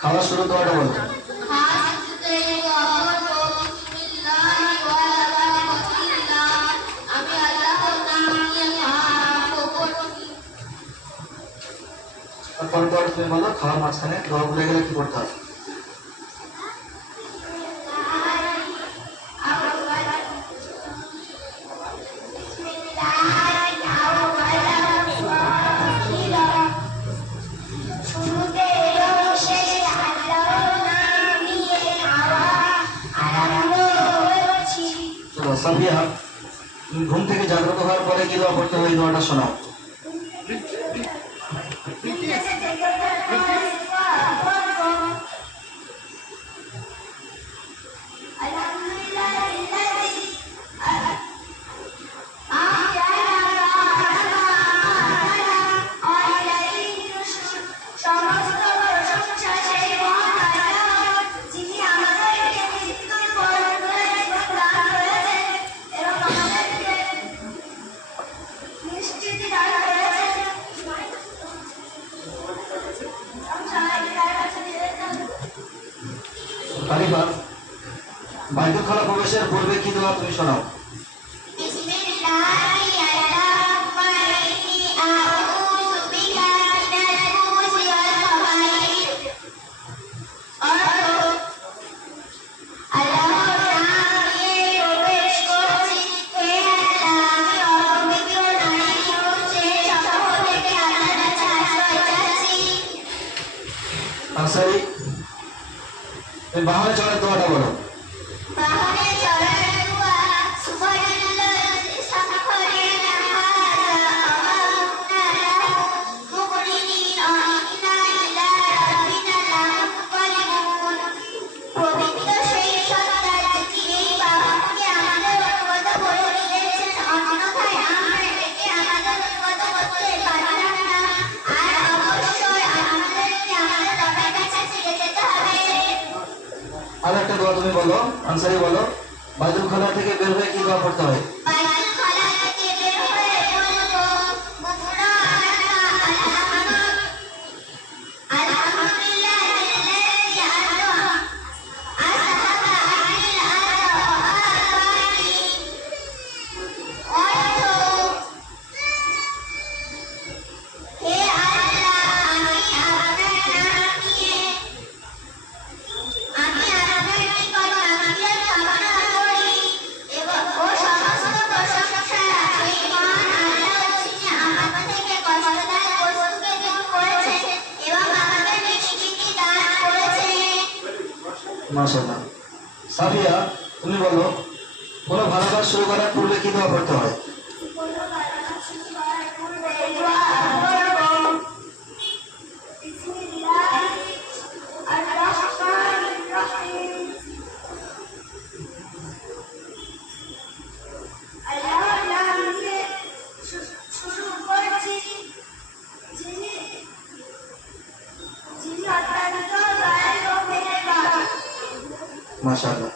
খাওয়া শুরু দোয়াটা বলো। পরে তুমি বলো খাওয়ার মাঝখানে দোয়া ভুলে গেলে কি করতে হবে? সাফিয়া, ঘুম থেকে জাগ্রত হওয়ার পরে কি দোয়া করতে হবে এই দোয়াটা শোনাও। বাইতুল খালা প্রবেশের পূর্বে কি দোয়া তুমি শোনাও। আনসারী, তুমি বাহনে চড়ার দোয়াটা বলো। আর একটা দোয়া তুমি বলো, আনসারী বলো, বাইতুল খালা থেকে বের হয়ে কি দোয়া করতে হয়? মাশাআল্লাহ। সাফিয়া, তুমি বলো কোনো ভালো কাজ শুরু করার পূর্বে কি দোয়া করতে হয়? মাশাআল্লাহ।